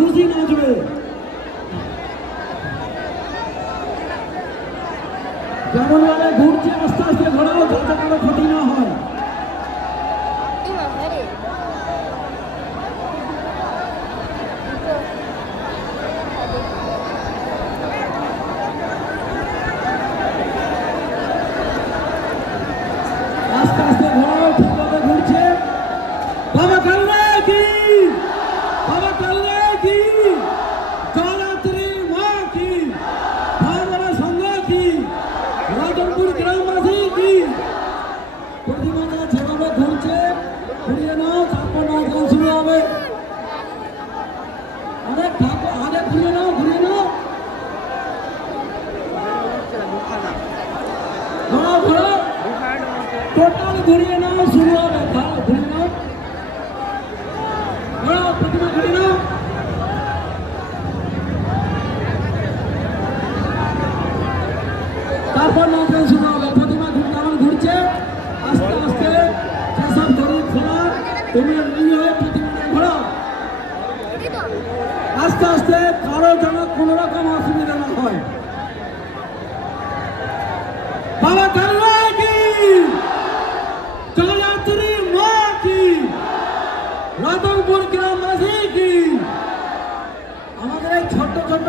খুশি নাচবে। যেমন ভাবে ঘুরছে আস্তে আস্তে ঘোরাও, যাতে কারো ক্ষতি না হয়। আস্তে আস্তে ঘোরাও, ঠিকভাবে ঘুরছে। বাবা কাল্লা কি, বাবা কাল্লা কি, জয়রাত্রি মা কি, ভাগরা সংঘ কি, রাজনপুর গ্রামবাসী কি। প্রতিমাটা যেভাবে ঘুরছে ঘুরিয়ে নাও, তারপর নাচ গান শুরু হবে। অনেক ঠাকুর আগে ঘুরিয়ে নাও, ঘুরিয়ে নাও, ঘোরাও ঘোরাও, টোটাল ঘুরিয়ে নাও, শুরু হবে। ঘুরিয়ে নাও, ঘোরাও, প্রতিমা ঘুরিয়ে নাও। তারপর নাচ গান শুরু হবে। প্রতিমা যেমন ঘুরছে আস্তে আস্তে যেসব শরীর খোলা তুমি নিয়ে হয়ে প্রতিমাটা ঘোরাও। আস্তে আস্তে কারো যেন কোনো রকম অসুবিধা না হয়। বাবা কাল্লা কি, জয়রাত্রি মা কি, রাতনপুর গ্রামবাসী কি। আমাদের এই ছোট্ট ছোট্ট